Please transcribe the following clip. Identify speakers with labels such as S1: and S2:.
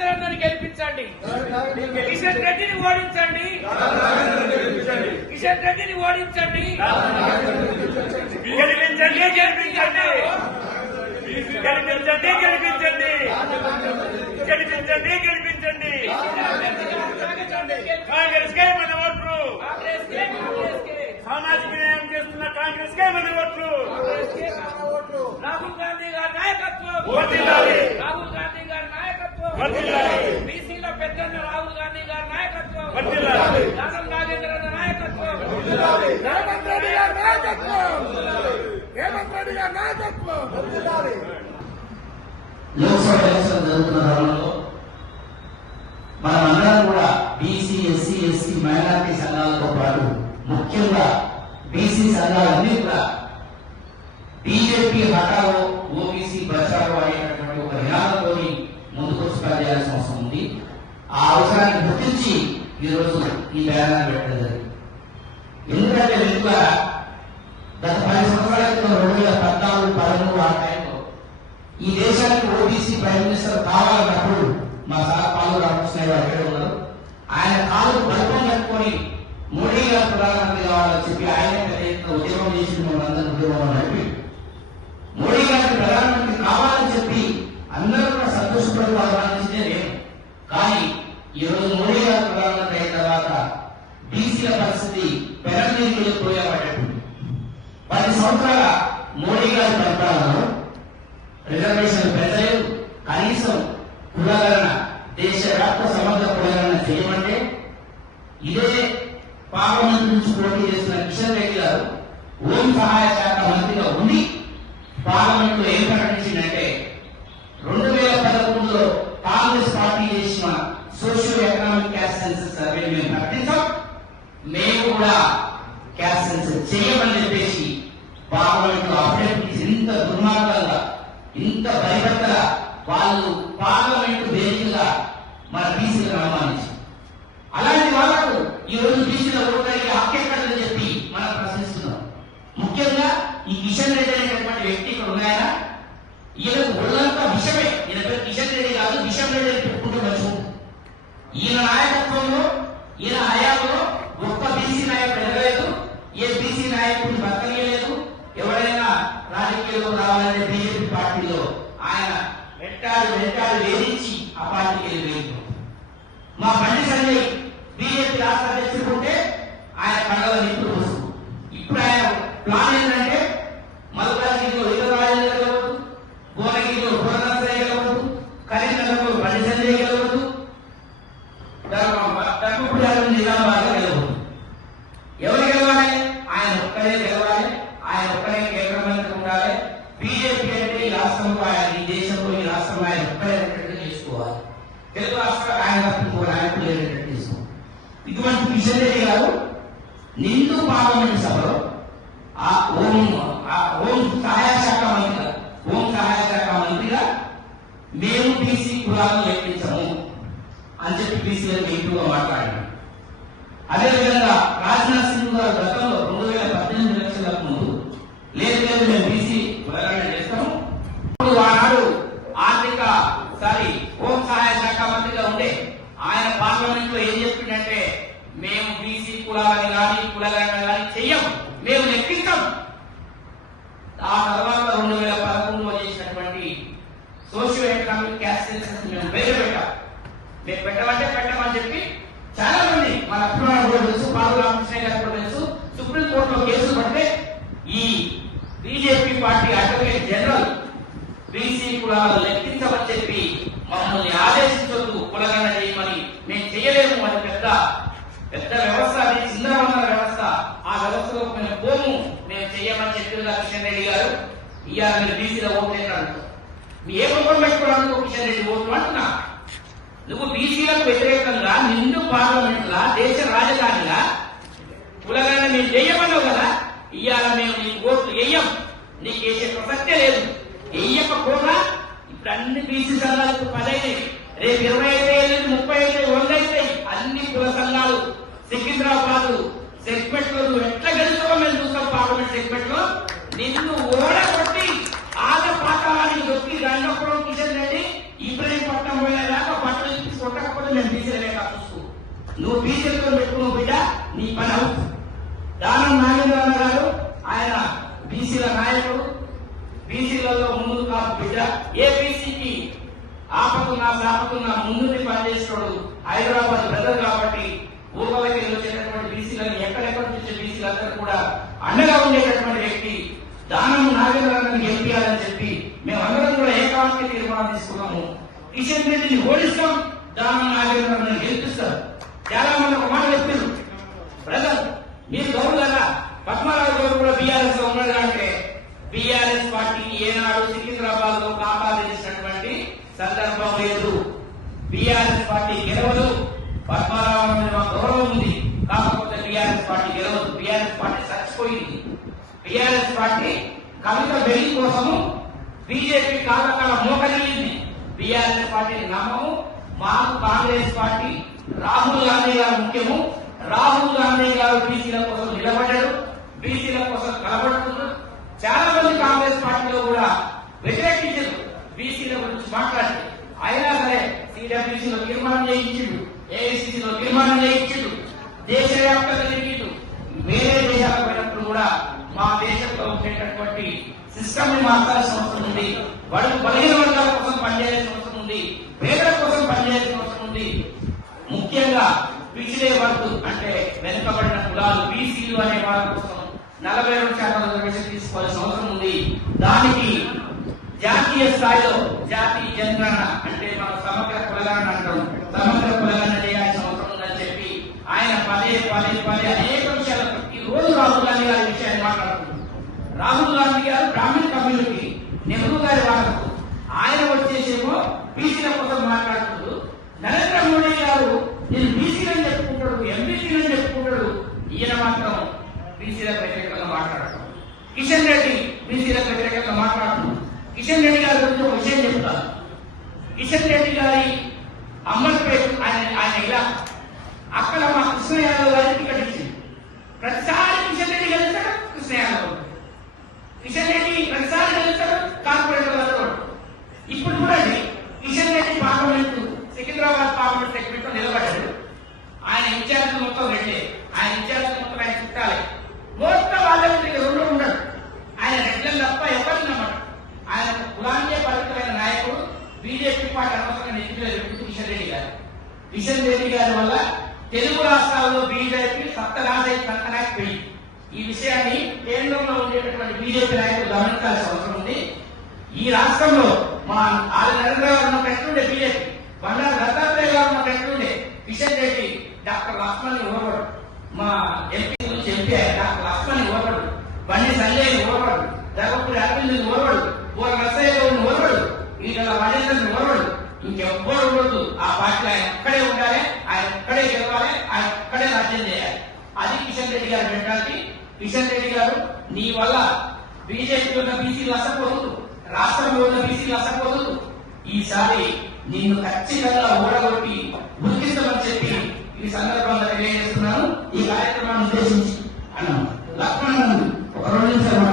S1: నాగేంద్రని గెలిపించండి. కిషన్ రెడ్డిని ఓడించండి. కిషన్ రెడ్డిని ఓడించండి.
S2: గెలిపించండి. గెలిపించండి గెలిపించండి. గెలిపించండి గెలిపించండి. గెలిపించండి కాంగ్రెస్ కే మన ఓట్లు.
S1: కాంగ్రెస్ కే కాంగ్రెస్ కే
S2: సామాజిక న్యాయం చేస్తున్న కాంగ్రెస్ కే మన ఓట్లు.
S1: రాహుల్ గాంధీ గారి నాయకత్వం. రాహుల్ గాంధీ. బీసీల పెద్దన్న రాహుల్ గాంధీ గారి నాయకత్వం
S2: వర్ధిల్లాలి.
S1: దానం నాగేంద్ర నాయకత్వం
S3: రేవంత్ రెడ్డి గారి నాయకత్వం రేవంత్ రెడ్డి గారి నాయకత్వం
S4: లోక్సభ ఎలక్షన్ జరుగుతున్న తరుణంలో మనమందరం కూడా బీసీ ఎస్సీ ఎస్టీ మైనార్టీ సంఘాలతో పాటు ముఖ్యంగా బీసీ సంఘాలన్నీ కూడా బీజేపీ హటావో ఓబీసీ బచావో అనేటటువంటి ఒక నినాదంతో ముందుకొచ్చి పనిచేయాల్సిన అవసరం ఉంది. ఆ అవసరాన్ని గుర్తించి ఈరోజు ఈ బ్యానర్ పెట్టడం జరిగింది. ఎందుకంటే వెనుక గత పది సంవత్సరాల క్రితం రెండు వేల పద్నాలుగు పదమూడు ఆ టైంలో ఈ దేశానికి ఓబీసీ ప్రైమ్ మినిస్టర్ కావాలన్నప్పుడు మా సార్ పాలు రామకృష్ణ గారు అక్కడే ఉన్నారు. ఆయన కాలు బల్పం కట్టుకొని మోడీ గారు ప్రధానమంత్రి కావాలని చెప్పి ఆయన పెద్ద ఎత్తున ఉద్యమం చేసి మనందరం ఉద్యమం నడిపి మోడీ గారికి ప్రధానమంత్రి కావాలని చెప్పి అందరూ కూడా సంతోషపడి ఆహ్వానించిందే నేను కానీ ఈ రోజు మోడీ గారు ప్రధానమంత్రి అయిన తర్వాత బీసీల పరిస్థితి పెరగనీకి పోయేవాడేటువంటి పది సంవత్సరాల మోడీ గారి ప్రకారం రిజర్వేషన్ ప్రజలు కనీసం కులగణన దేశవ్యాప్త సమగ్ర కులగణన చేయమంటే ఇదే పార్లమెంట్ నుంచి పోటీ చేసిన కిషన్ రెడ్డి గారు హోం సహాయ శాఖ మంత్రిగా ఉండి పార్లమెంట్లో ఏం ప్రకటించిందంటే రెండు వేల పదకొండులో కాంగ్రెస్ పార్టీ చేసిన socio economic caste census survey మేము ప్రకటించాం. మేము కూడా క్యాస్ట్ సెన్సెస్ చేయమని వాళ్ళు పార్లమెంట్ వేదికగా మన బీసీలను అవమానించారు అలాంటి వాళ్ళకు ఈ రోజు బీసీల ఓట్లకి హక్కు ఎక్కడని చెప్పి మనం ప్రశ్నిస్తున్నాం. ముఖ్యంగా ఈ కిషన్ రెడ్డి అనేటటువంటి వ్యక్తి ఇక్కడ ఉన్నాయా ఈయనకు ఒళ్ళంతా విషమే. ఈయన పేరు కిషన్ రెడ్డి కాదు విషం రెడ్డి అని పెట్టుకుంటే మంచిగా ఈయన నాయకత్వంలో ఈయన హయాంలో గొప్ప బీసీ నాయకుడు ఎదగలేదు. ఏ బీసీ నాయకుడిని బతకలేదు ఎవరైనా రాజకీయంలో రావాలనే బీజేపీ పార్టీలో ఆయన పెట్టాలి వెంటాడు వేధించి ఆ పార్టీకి వెళ్ళి మా బండి సంజయ్ బీజేపీ రాష్ట్ర అధ్యక్షుడు ఉంటే ఆయన కళ్ళలో నిప్పులు పోస్తుంది ఇప్పుడు ఆయన ప్లాన్ ఏంటంటే మల్కాజ్గిరిలో ఇతర రాజేంద్ర గెలవద్దు భువనగిరిలో భువనశ్రయ గెలవద్దు కరీంనగర్లో బండి సంజయ్ గెలవద్దు ధర్మపురాలు నిజామాబాద్ గెలవద్దు. ఎవరు గెలవాలి? ఆయన ఒక్కడే గెలవాలి ఆయన ఒక్కడే కేంద్ర మంత్రి ఉండాలి. బీజేపీ అంటే ఈ రాష్ట్రంలో ఆయన ఈ ఆయన ఒక్కడే చేసుకోవాలి తెలుగు రాష్ట్ర ఆయన తప్ప ఇంకో లేనట్టు చేసుకోవాలి ఇటువంటి కిషన్ రెడ్డి గారు నిండు పార్లమెంట్ సభలో ఆ ఓం ఆ ఓం సహాయ శాఖ మంత్రిగా ఓం సహాయ శాఖ మంత్రిగా మేము బీసీ కులాలను లెక్కించము అని చెప్పి బీసీలకు ఎక్కువగా మాట్లాడారు అదేవిధంగా రాజ్నాథ్ సింగ్ గారు గతంలో రెండు వేల పద్దెనిమిది లక్షలకు ముందు లేదు లేదు మేము బీసీ కులగణన చేస్తాము ఇప్పుడు ఆనాడు ఆర్థిక సారీ హోం సహాయ శాఖ మంత్రిగా ఉండే ఆయన పార్లమెంట్లో ఏం చెప్పిండంటే మేము బీసీ కులాలని కానీ కులగణన కానీ చెయ్యం మేము లెక్కించాం ఆ తర్వాత రెండు వేల పదకొండులో చేసినటువంటి సోషియో ఎకనామిక్ క్యాస్ట్ సెన్సస్ మేము వేరే పెట్టాం మేము పెట్టమంటే పెట్టమని చెప్పి చాలా మంది మన అభిమానులు కూడా తెలుసు పాలు రామకృష్ణ గారు కూడా తెలుసు. సుప్రీం కోర్టులో కేసులు పడితే ఈ BJP party advocate general BC కులాలు లెక్కించమని చెప్పి మమ్మల్ని ఆదేశించొద్దు కులగణ చేయమని. మేము చేయలేము అని పెద్ద పెద్ద వ్యవస్థ అది చిందరవందర వ్యవస్థ. ఆ వ్యవస్థలో మేము పోము మేము చేయమని చెప్పిన కిషన్ రెడ్డి గారు. ఇవాళ మీరు బీసీలో ఓట్లు వేసినారు మీ ఏ ముఖం పెట్టుకోవడానికి కిషన్ రెడ్డి ఓట్లు అంటున్నా. నువ్వు బీసీలకు వ్యతిరేకంగా నిన్ను పార్లమెంట్ లా దేశ రాజధానిగా కులగణ మేము చేయమన్నావు కదా? ఇవాళ మేము నీ ఓట్లు వేయం నీకు వేసే ప్రసక్తే లేదు. వేయకపోగా ఇప్పుడు అన్ని బీసీ సంఘాలకు పదైనవి రేపు ఇరవై ఐదు ఏళ్ళు ముప్పై ఐదు వంద అవుతాయి అన్ని కుల సంఘాలు. సికింద్రాబాద్ సెగ్మెంట్లో నువ్వు ఎట్లా గెలుస్తావో మేము చూస్తాం పార్లమెంట్ సెగ్మెంట్లో నిన్ను ఓడగొట్టి ఆగ పాతాళానికి దొక్కి నువ్వు బీసీలతో పెట్టుకున్న బిడ్డ నీ పని అవుతుంది. దానం నాగేంద్రన్న గారు ఆయన బీసీల నాయకుడు. బీసీలలో ముందు కాదు బిడ్డ. ఏ బీసీకి ఆపకున్నా సాపకున్నా ముందుని పనిచేస్తాడు హైదరాబాద్ బ్రదర్ కాబట్టి ఊహలకి వచ్చేటటువంటి బీసీలను ఎక్కడెక్కడ చూసే బీసీలందరూ కూడా అండగా ఉండేటటువంటి వ్యక్తి. దానం నాగేంద్రన్నని గెలిపించాలని చెప్పి మేమందరం కూడా ఏకాంతి తీర్మానం తీసుకున్నాము. కిషన్ రెడ్డిని ఓడిస్తాం. దానం నాగేంద్రన్నని గెలిపిస్తారు. చాలా మంది ఒక మాట చెప్పారు బ్రదర్ మీరు గౌరవ కదా? పద్మారావు గారు కూడా బీఆర్ఎస్లో ఉన్నాడు అంటే బీఆర్ఎస్ పార్టీ ఏనాడు సికింద్రాబాద్లో కాపాదించినటువంటి సందర్భం లేదు. BRS party గెలవదు. పద్మారావు మీద మాకు గౌరవం ఉంది. కాకపోతే బీఆర్ఎస్ పార్టీ గెలవదు. బీఆర్ఎస్ పార్టీ చచ్చిపోయింది. బీఆర్ఎస్ పార్టీ కవిత బెయిల్ కోసము బీజేపీ కాలకాల మోకరిల్లింది. బీఆర్ఎస్ పార్టీ నమ్మము. మాకు కాంగ్రెస్ పార్టీ రాహుల్ గాంధీ గారు ముఖ్యము. రాహుల్ గాంధీ గారు బీసీల కోసం నిలబడ్డారు. బీసీల కోసం కలబడుతున్నారు. చాలా మంది కాంగ్రెస్ పార్టీలో కూడా వ్యతిరేకించారు. బీసీల గురించి మాట్లాడి అయినా సరే సిడబ్ల్యూసీలో తీర్మానం చేయించిండు ఏఐసీసీలో తీర్మానం చేయించిండు దేశవ్యాప్తంగా తిరిగిండు. వేరే దేశాలకు పోయినప్పుడు కూడా మా దేశంలో ఉండేటటువంటి సిస్టమ్ని మార్చాల్సిన అవసరం ఉంది. బడుగు బలహీన వర్గాల కోసం పనిచేయాల్సిన అవసరం ఉంది పేదల కోసం పనిచేయాల్సిన అవసరం ఉంది ముఖ్యంగా పిచ్చిలే వర్గు అంటే వెనుకబడిన కులాలు బీసీలు అనే వాళ్ళ కోసం నలభై రెండు శాతం రిజర్వేషన్ తీసుకోవాల్సిన అవసరం ఉంది దానికి జాతీయ స్థాయిలో జాతీయ జనగణన అంటే మనం సమగ్ర కులగణన అంటాం సమగ్ర కులగణన చేయాల్సిన అవసరం ఉందని చెప్పి ఆయన పదే పదే పదే అనేక విషయాలు ఈ రోజు రాహుల్ గాంధీ గారి విషయాన్ని మాట్లాడుతున్నారు. రాహుల్ గాంధీ గారు బ్రాహ్మణ కమ్యూనిటీ నెహ్రూ గారి వాళ్ళకు ఆయన వచ్చేసేమో బీసీల కోసం మాట్లాడుతున్నారు నరేంద్ర మోడీ గారు నేను బీసీలని చెప్పుకుంటాడు ఎంబీసీలని చెప్పుకుంటాడు ఈయన మాత్రం బీసీలకు వ్యతిరేకంగా మాట్లాడటం కిషన్ రెడ్డి బీసీలకు వ్యతిరేకంగా మాట్లాడటం కిషన్ రెడ్డి గారి గురించి ఒక విషయం చెప్తాను. కిషన్ రెడ్డి గారి అమ్మపేట ఆయన ఆయన ఇలా అక్కడ మా కృష్ణ యాదవ్ గారికి టికెట్ ఇచ్చింది. ప్రతిసారి కిషన్ రెడ్డి గెలుస్తాడు? కృష్ణ యాదవ్ కిషన్ రెడ్డి ప్రతిసారి గెలుస్తాడు? కార్పొరేటర్ గారు ఇప్పుడు చూడండి కిషన్ రెడ్డి పార్లమెంట్ సికింద్రాబాద్ పార్లమెంట్ సెగ్మెంట్లో నిలబడ్డాడు. ఆయన ఇన్ఛార్జ్ మొత్తం రెడ్డి ఆయన ఇన్ఛార్జ్ మొత్తం ఆయన చుట్టాలి మొత్తం వాళ్ళకి దగ్గర రెండు ఉండడు ఆయన రెడ్లను తప్ప ఎవరిని నమ్మడు ఆయన ఒక కులానికే పరిమితమైన నాయకుడు బీజేపీ పార్టీ అనవసరంగా నెత్తిలో పెట్టుకుంటూ కిషన్ రెడ్డి గారు కిషన్ రెడ్డి గారి వల్ల తెలుగు రాష్ట్రాల్లో బీజేపీ సప్తరాజై కంకనాకి పోయి. ఈ విషయాన్ని కేంద్రంలో ఉండేటటువంటి బీజేపీ నాయకులు గమనించాల్సిన అవసరం ఉంది. ఈ రాష్ట్రంలో మా ఆరు నరేంద్ర గారు ఉన్న ఎట్లుండే బీజేపీ బండారు దత్తాత్రేయ గారు ఉన్న ఎట్లుండే కిషన్ రెడ్డి డాక్టర్ లక్ష్మణ్ ఇవ్వబడు మా ఎంపీ నుంచి ఎంపీ డాక్టర్ లక్ష్మణ్ ఇవ్వబడు బండి సంజయ్ ఇవ్వబడు ధర్మపురి అరవింద్ ఓవడు ఓ రసయ్య ఓవడు ఈటల రాజేంద్రన్ ఓవడు ఇంకెవ్వరు ఉండదు ఆ పార్టీలో ఆయన ఒక్కడే ఉండాలి ఆయన ఒక్కడే గెలవాలి ఆయన ఒక్కడే రాజ్యం చేయాలి. అది కిషన్ రెడ్డి గారు మెంటాలిటీ కిషన్ రెడ్డి గారు నీ వల్ల బీజేపీలో ఉన్న బీసీలు అసపోదు రాష్ట్రంలో ఉన్న బీసీలు అసపోదు ఈసారి నిన్ను ఖచ్చితంగా ఓడగొట్టి గుర్తిస్తామని చెప్పి ఈ సందర్భంగా తెలియజేస్తున్నాను. ఈ కార్యక్రమాన్ని ఉద్దేశించి. అన్నాను లక్ష్మణ్ ఒక రెండు నిమిషాలు